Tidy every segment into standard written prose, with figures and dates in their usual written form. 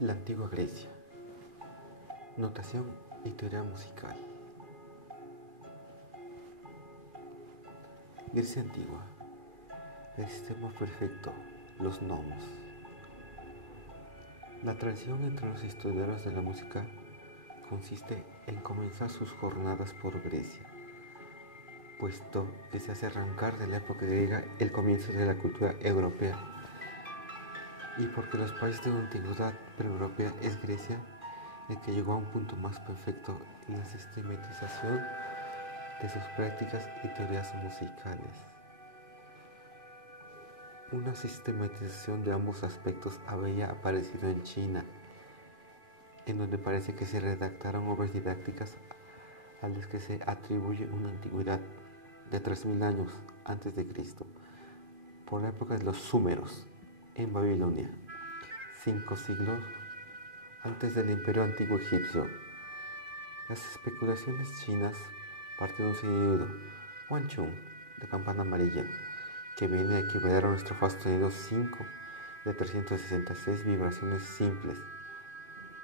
La antigua Grecia. Notación y teoría musical. Grecia antigua. El sistema perfecto, los nomos. La tradición entre los historiadores de la música consiste en comenzar sus jornadas por Grecia, puesto que se hace arrancar de la época griega el comienzo de la cultura europea, y porque los países de la antigüedad preeuropea es Grecia el que llegó a un punto más perfecto en la sistematización de sus prácticas y teorías musicales. Una sistematización de ambos aspectos había aparecido en China, en donde parece que se redactaron obras didácticas a las que se atribuye una antigüedad de 3000 años antes de Cristo, por la época de los Súmeros, en Babilonia, 5 siglos antes del Imperio Antiguo Egipcio. Las especulaciones chinas parten de un sonido Wanchun, de campana amarilla, que viene a equivaler a nuestro sonido 5 de 366 vibraciones simples,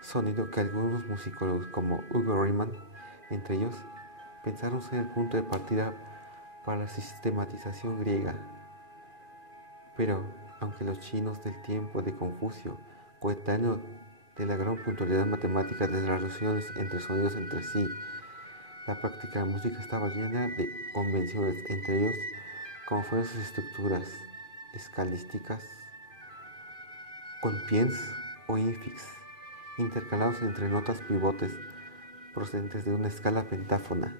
sonido que algunos musicólogos como Hugo Riemann, entre ellos, pensaron ser el punto de partida para la sistematización griega. Pero, aunque los chinos del tiempo de Confucio, coetáneo de la gran puntualidad matemática de las relaciones entre sonidos entre sí, la práctica de la música estaba llena de convenciones, entre ellos, como fueron sus estructuras escalísticas, con piens o infix, intercalados entre notas pivotes procedentes de una escala pentáfona,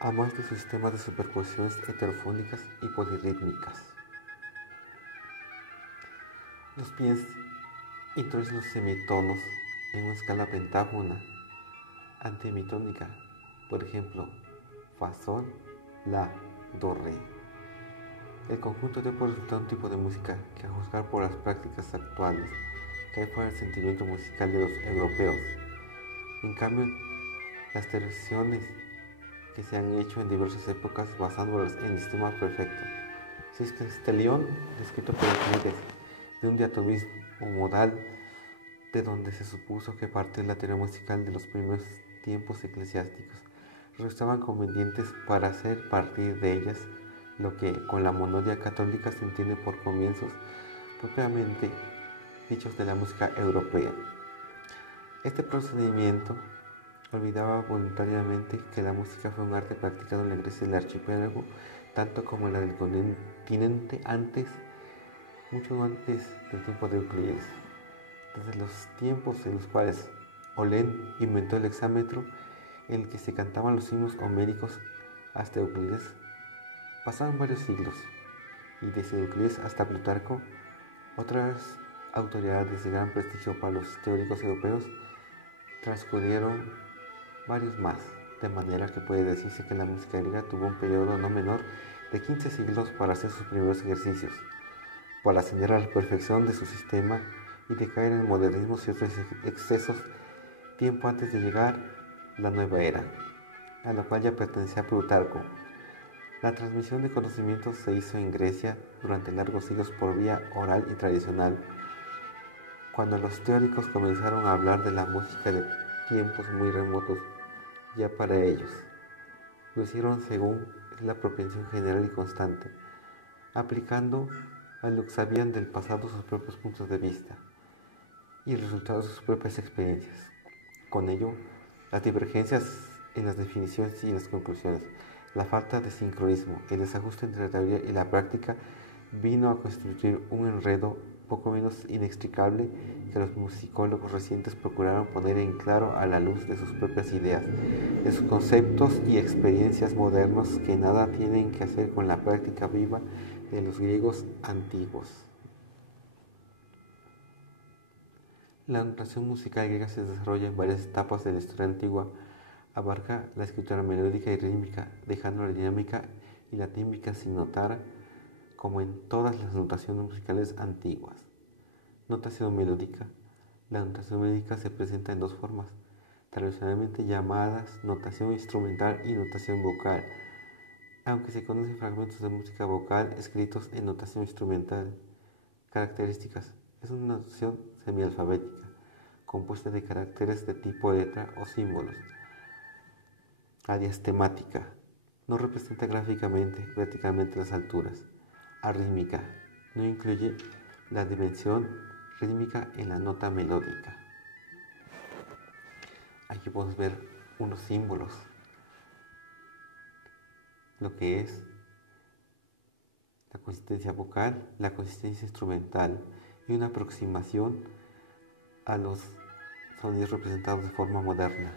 a más de sus sistemas de superposiciones heterofónicas y polirrítmicas. Los piens introducen los semitonos en una escala pentáfona antihemitónica, por ejemplo, fa, sol, la, do, re. El conjunto dio por resultado un tipo de música que, a juzgar por las prácticas actuales, cae fuera del sentimiento musical de los europeos. En cambio, las tradiciones que se han hecho en diversas épocas basándolas en el sistema perfecto. Stelión, descrito por Euclides, de un diatomismo modal de donde se supuso que partió la teoría musical de los primeros tiempos eclesiásticos, resultaban convenientes para hacer partir de ellas lo que con la monodia católica se entiende por comienzos propiamente dichos de la música europea. Este procedimiento olvidaba voluntariamente que la música fue un arte practicado en la Grecia del archipiélago, tanto como en la del continente mucho antes del tiempo de Euclides. Desde los tiempos en los cuales Olén inventó el hexámetro en el que se cantaban los himnos homéricos hasta Euclides, pasaron varios siglos, y desde Euclides hasta Plutarco, otras autoridades de gran prestigio para los teóricos europeos, transcurrieron varios más, de manera que puede decirse que la música griega tuvo un periodo no menor de 15 siglos para hacer sus primeros ejercicios, para ascender a la perfección de su sistema y de caer en el modernismo y otros excesos tiempo antes de llegar la nueva era, a la cual ya pertenecía Plutarco. La transmisión de conocimientos se hizo en Grecia durante largos siglos por vía oral y tradicional. Cuando los teóricos comenzaron a hablar de la música de tiempos muy remotos, ya para ellos, lo hicieron según la propensión general y constante, aplicando a lo que sabían del pasado sus propios puntos de vista y el resultado de sus propias experiencias. Con ello, las divergencias en las definiciones y las conclusiones, la falta de sincronismo, el desajuste entre la teoría y la práctica vino a constituir un enredo poco menos inextricable que los musicólogos recientes procuraron poner en claro a la luz de sus propias ideas, de sus conceptos y experiencias modernos que nada tienen que hacer con la práctica viva de los griegos antiguos. La notación musical griega se desarrolla en varias etapas de la historia antigua. Abarca la escritura melódica y rítmica, dejando la dinámica y la tímbrica sin notar, como en todas las notaciones musicales antiguas. Notación melódica. La notación melódica se presenta en dos formas, tradicionalmente llamadas notación instrumental y notación vocal, aunque se conocen fragmentos de música vocal escritos en notación instrumental. Características. Es una notación semialfabética, compuesta de caracteres de tipo letra o símbolos. Adiastémática. No representa gráficamente, verticalmente las alturas. Arrítmica. No incluye la dimensión rítmica en la nota melódica. Aquí podemos ver unos símbolos, lo que es la consistencia vocal, la consistencia instrumental y una aproximación a los sonidos representados de forma moderna.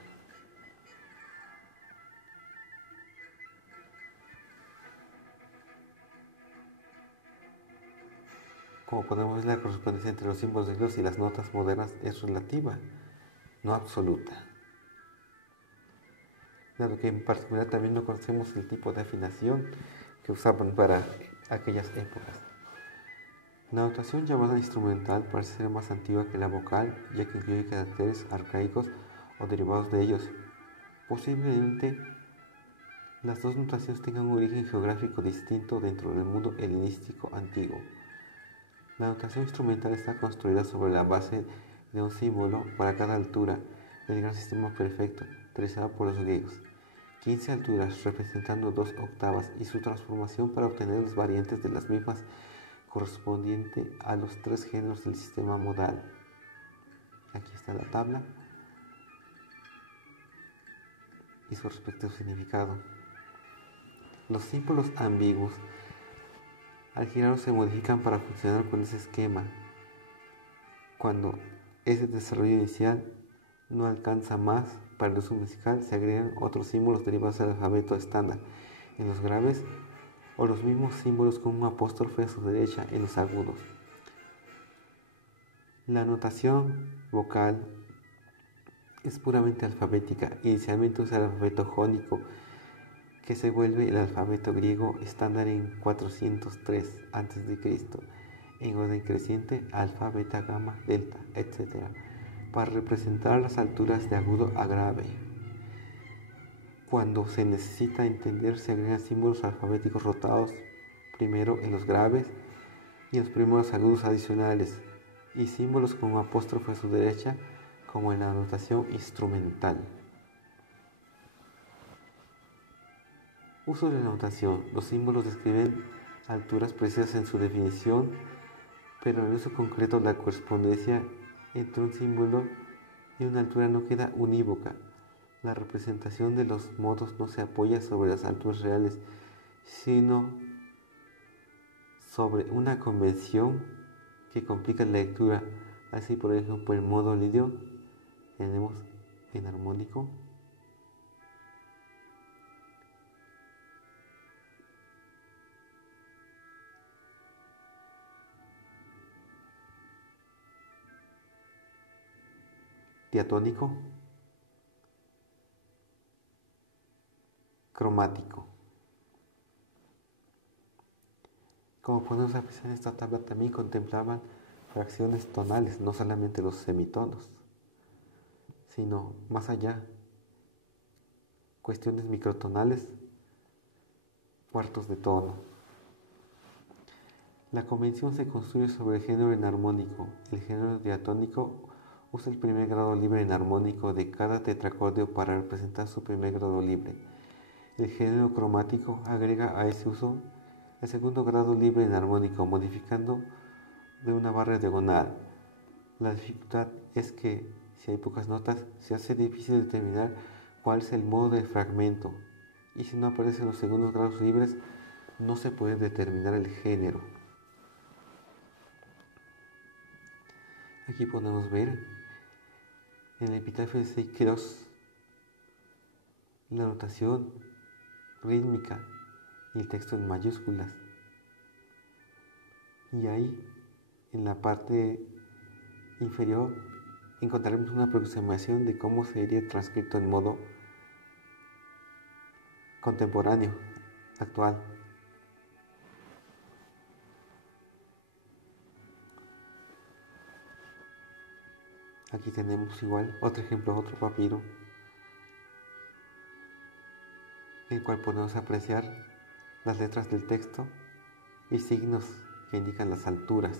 Como podemos ver, la correspondencia entre los símbolos griegos y las notas modernas es relativa, no absoluta. Dado que en particular también no conocemos el tipo de afinación que usaban para aquellas épocas. La notación llamada instrumental parece ser más antigua que la vocal, ya que incluye caracteres arcaicos o derivados de ellos. Posiblemente las dos notaciones tengan un origen geográfico distinto dentro del mundo helenístico antiguo. La notación instrumental está construida sobre la base de un símbolo para cada altura del gran sistema perfecto utilizado por los griegos. 15 alturas representando 2 octavas y su transformación para obtener las variantes de las mismas correspondiente a los 3 géneros del sistema modal. Aquí está la tabla y su respectivo significado. Los símbolos ambiguos al girar se modifican para funcionar con ese esquema. Cuando ese desarrollo inicial no alcanza más para el uso musical, se agregan otros símbolos derivados del alfabeto estándar en los graves o los mismos símbolos con un apóstrofe a su derecha en los agudos. La notación vocal es puramente alfabética. Inicialmente usa el alfabeto jónico, que se vuelve el alfabeto griego estándar en 403 a.C., en orden creciente, alfa, beta, gamma, delta, etc., para representar las alturas de agudo a grave. Cuando se necesita entender, se agregan símbolos alfabéticos rotados primero en los graves y en los primeros agudos adicionales, y símbolos con un apóstrofe a su derecha, como en la notación instrumental. Uso de la notación. Los símbolos describen alturas precisas en su definición, pero en el uso concreto la correspondencia entre un símbolo y una altura no queda unívoca. La representación de los modos no se apoya sobre las alturas reales, sino sobre una convención que complica la lectura. Así, por ejemplo, el modo lidio tenemos enarmónico, diatónico, cromático. Como podemos apreciar en esta tabla, también contemplaban fracciones tonales, no solamente los semitonos, sino más allá, cuestiones microtonales, cuartos de tono. La convención se construye sobre el género enarmónico. El género diatónico usa el primer grado libre enarmónico de cada tetracordeo para representar su primer grado libre. El género cromático agrega a ese uso el segundo grado libre enarmónico, modificando de una barra diagonal. La dificultad es que, si hay pocas notas, se hace difícil determinar cuál es el modo del fragmento, y si no aparecen los segundos grados libres, no se puede determinar el género. Aquí podemos ver en el epitafio de Seikiros la notación rítmica y el texto en mayúsculas. Y ahí, en la parte inferior, encontraremos una aproximación de cómo sería transcrito en modo contemporáneo, actual. Aquí tenemos igual otro ejemplo, otro papiro, en el cual podemos apreciar las letras del texto y signos que indican las alturas.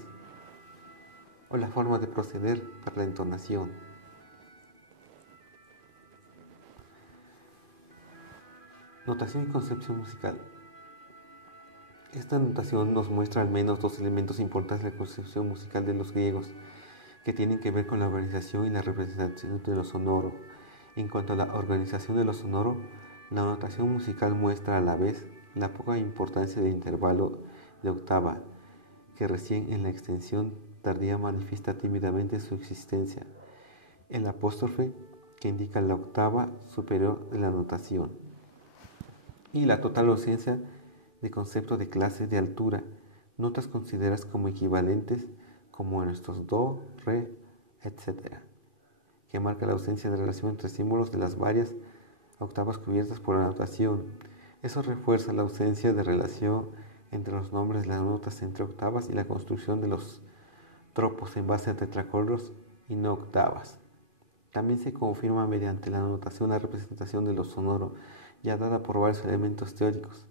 o la forma de proceder para la entonación. Notación y concepción musical. Esta notación nos muestra al menos dos elementos importantes de la concepción musical de los griegos, que tienen que ver con la organización y la representación de lo sonoro. En cuanto a la organización de lo sonoro, la notación musical muestra a la vez la poca importancia del intervalo de octava, que recién en la extensión tardía manifiesta tímidamente su existencia, el apóstrofe, que indica la octava superior de la notación, y la total ausencia de concepto de clase de altura, notas consideradas como equivalentes como en nuestros do, re, etc., que marca la ausencia de relación entre símbolos de las varias octavas cubiertas por la notación. Eso refuerza la ausencia de relación entre los nombres de las notas entre octavas y la construcción de los tropos en base a tetracordos y no octavas. También se confirma mediante la notación la representación de lo sonoro, ya dada por varios elementos teóricos.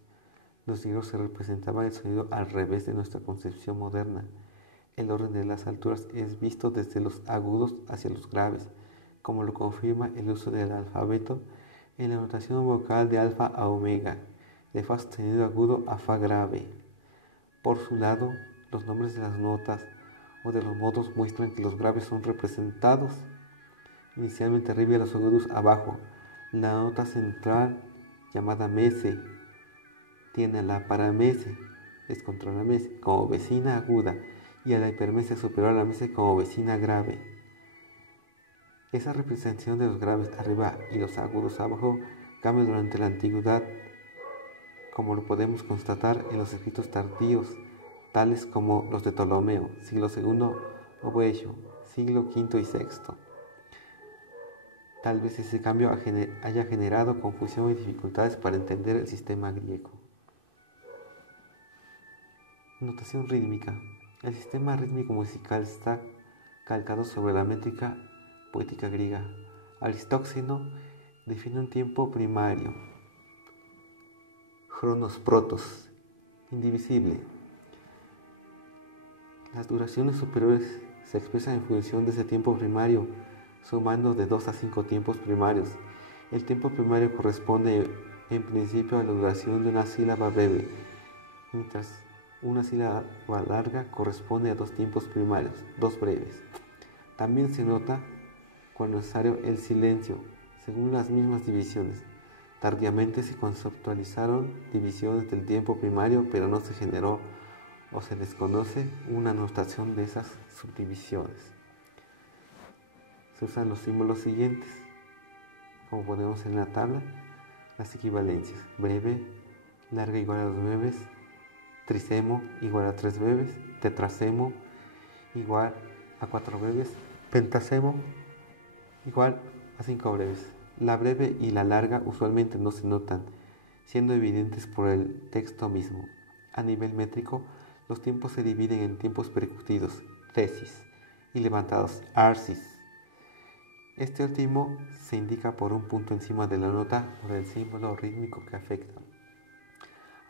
Los griegos se representaban el sonido al revés de nuestra concepción moderna. El orden de las alturas es visto desde los agudos hacia los graves, como lo confirma el uso del alfabeto en la notación vocal de alfa a omega, de fa sostenido agudo a fa grave. Por su lado, los nombres de las notas o de los modos muestran que los graves son representados inicialmente arriba y los agudos abajo. La nota central, llamada mese, tiene a la paramese, es contra la mese, como vecina aguda, y a la hipermese superior a la mese como vecina grave. Esa representación de los graves arriba y los agudos abajo cambia durante la antigüedad, como lo podemos constatar en los escritos tardíos, tales como los de Ptolomeo, siglo II o Boecio, siglo V y VI. Tal vez ese cambio haya generado confusión y dificultades para entender el sistema griego. Notación rítmica. El sistema rítmico musical está calcado sobre la métrica poética griega. Aristóxeno define un tiempo primario, Chronos protos, indivisible. Las duraciones superiores se expresan en función de ese tiempo primario, sumando de 2 a 5 tiempos primarios. El tiempo primario corresponde en principio a la duración de una sílaba breve, mientras una sílaba larga corresponde a 2 tiempos primarios, 2 breves. También se nota cuando es necesario el silencio, según las mismas divisiones. Tardíamente se conceptualizaron divisiones del tiempo primario, pero no se generó o se desconoce una notación de esas subdivisiones. Se usan los símbolos siguientes, como ponemos en la tabla, las equivalencias: breve, larga igual a 2 breves, trisemo igual a 3 breves, tetrasemo igual a 4 breves, pentasemo igual a 5 breves. La breve y la larga usualmente no se notan, siendo evidentes por el texto mismo. A nivel métrico, los tiempos se dividen en tiempos percutidos, tesis, y levantados, arsis. Este último se indica por un punto encima de la nota o del símbolo rítmico que afecta.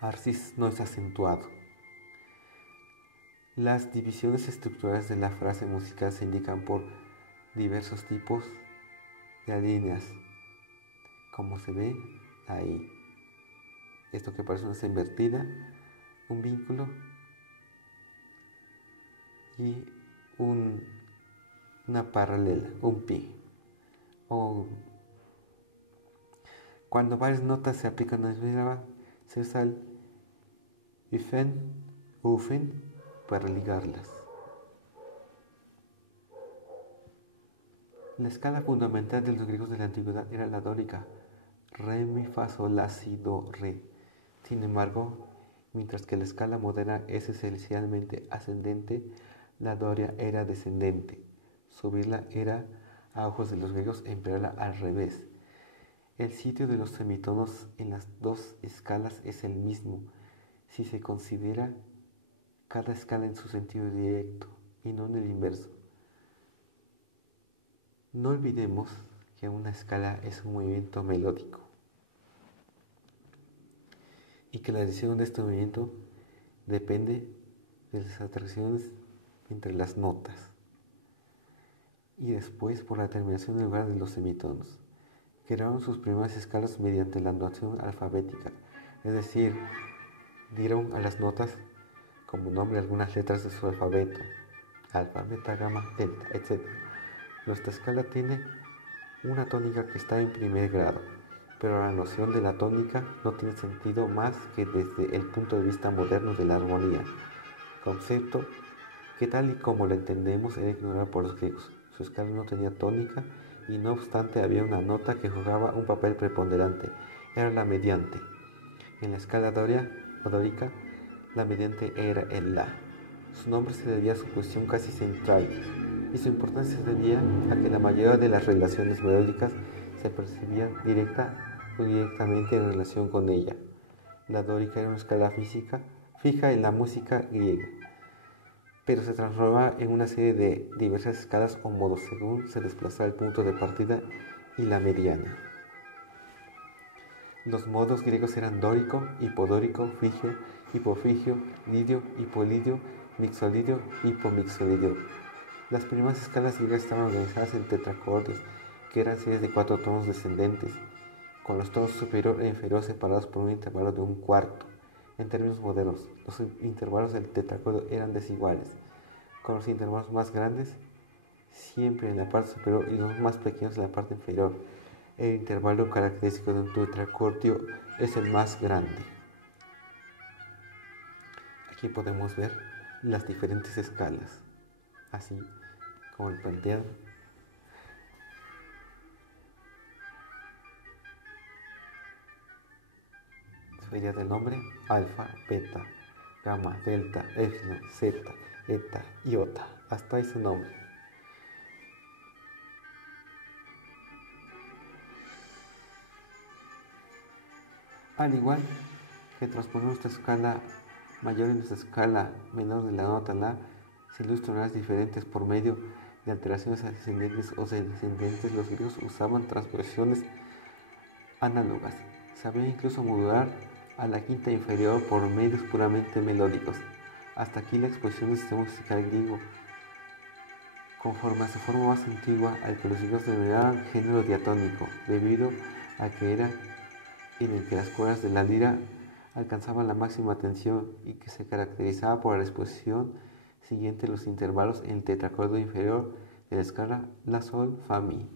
Arsis no es acentuado. Las divisiones estructurales de la frase musical se indican por diversos tipos de líneas, como se ve ahí. Esto que parece una C invertida, un vínculo y una paralela, un pi. Cuando varias notas se aplican a la sílaba, se usa el ufen para ligarlas. La escala fundamental de los griegos de la antigüedad era la dórica, re, mi, fa, sol, la, si, do, re. Sin embargo, mientras que la escala moderna es esencialmente ascendente, la doria era descendente. Subirla era, a ojos de los griegos, emplearla al revés. El sitio de los semitonos en las dos escalas es el mismo, si se considera cada escala en su sentido directo y no en el inverso. No olvidemos que una escala es un movimiento melódico y que la decisión de este movimiento depende de las atracciones entre las notas. y después por la terminación del lugar de los semitonos. Crearon sus primeras escalas mediante la notación alfabética, es decir, dieron a las notas como nombre algunas letras de su alfabeto, alfa, beta, gamma, delta, etc. Nuestra escala tiene una tónica que está en primer grado, pero la noción de la tónica no tiene sentido más que desde el punto de vista moderno de la armonía, concepto que tal y como lo entendemos era ignorado por los griegos. Su escala no tenía tónica y no obstante había una nota que jugaba un papel preponderante, era la mediante. En la escala dórica, la mediante era el La. Su nombre se debía a su posición casi central y su importancia se debía a que la mayoría de las relaciones melódicas se percibían directa o indirectamente en relación con ella. La dórica era una escala fija en la música griega, pero se transformaba en una serie de diversas escalas o modos según se desplazaba el punto de partida y la mediana. Los modos griegos eran dórico, hipodórico, frigio, hipofrigio, lidio, hipolidio, mixolidio, hipomixolidio. Las primeras escalas griegas estaban organizadas en tetracordios, que eran series de 4 tonos descendentes, con los tonos superior e inferior separados por un intervalo de un cuarto. En términos modernos, los intervalos del tetracordio eran desiguales, con los intervalos más grandes siempre en la parte superior y los más pequeños en la parte inferior. El intervalo característico de un tetracordio es el más grande. Aquí podemos ver las diferentes escalas, así como el planteado. Sería del nombre alfa, beta, gamma, delta, epsilon, zeta, eta, iota, hasta ese nombre. Al igual que transponer nuestra escala mayor en nuestra escala menor de la nota La, se ilustran las diferentes por medio de alteraciones ascendentes o descendentes. Los griegos usaban transversiones análogas. Sabían incluso modular a la quinta inferior por medios puramente melódicos. Hasta aquí la exposición del sistema musical griego. Conforme a su forma más antigua, al que los griegos denominaban género diatónico, debido a que era en el que las cuerdas de la lira alcanzaban la máxima tensión y que se caracterizaba por la disposición siguiente los intervalos en el tetracordio inferior de la escala La, Sol, Fa, Mi.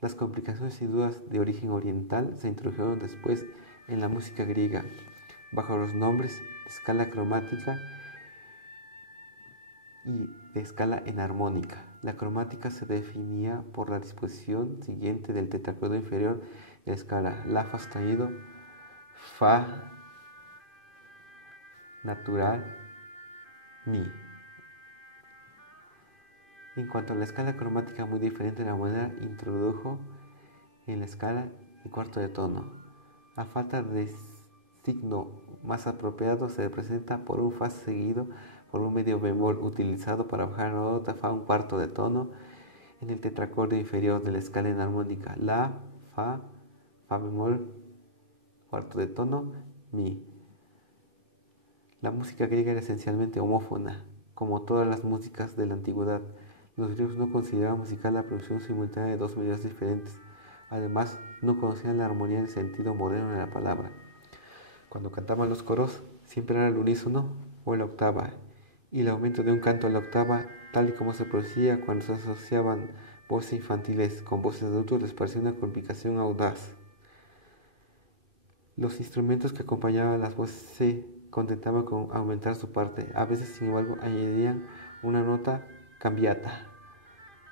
Las complicaciones y dudas de origen oriental se introdujeron después en la música griega bajo los nombres de escala cromática y de escala enarmónica. La cromática se definía por la disposición siguiente del tetracordio inferior de la escala La, Fa sostenido, Fa natural, Mi. En cuanto a la escala cromática, muy diferente de la manera introdujo en la escala el cuarto de tono. A falta de signo más apropiado, se representa por un Fa seguido por un medio bemol utilizado para bajar la nota Fa un cuarto de tono en el tetracordio inferior de la escala enarmónica. La, Fa, Fa bemol, cuarto de tono, Mi. La música griega era esencialmente homófona, como todas las músicas de la antigüedad. Los griegos no consideraban musical la producción simultánea de dos melodías diferentes. Además, no conocían la armonía en el sentido moderno de la palabra. Cuando cantaban los coros, siempre era el unísono o la octava, y el aumento de un canto a la octava, tal y como se producía cuando se asociaban voces infantiles con voces de adultos, les parecía una complicación audaz. Los instrumentos que acompañaban las voces se contentaban con aumentar su parte. A veces, sin embargo, añadían una nota cambiata.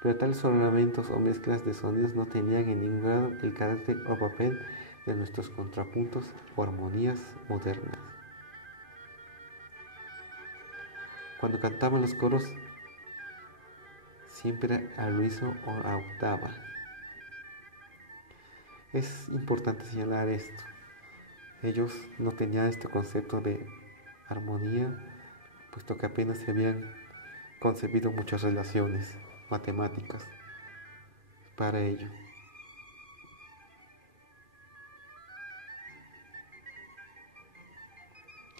Pero tales ornamentos o mezclas de sonidos no tenían en ningún grado el carácter o papel de nuestros contrapuntos o armonías modernas. Cuando cantaban los coros, siempre al unísono o a octava. Es importante señalar esto. Ellos no tenían este concepto de armonía, puesto que apenas se habían concebido muchas relaciones matemáticas para ello.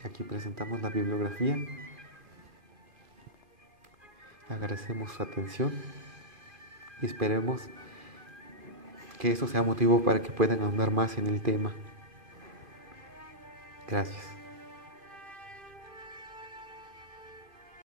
Aquí presentamos la bibliografía. Agradecemos su atención. y esperemos que eso sea motivo para que puedan andar más en el tema. Gracias.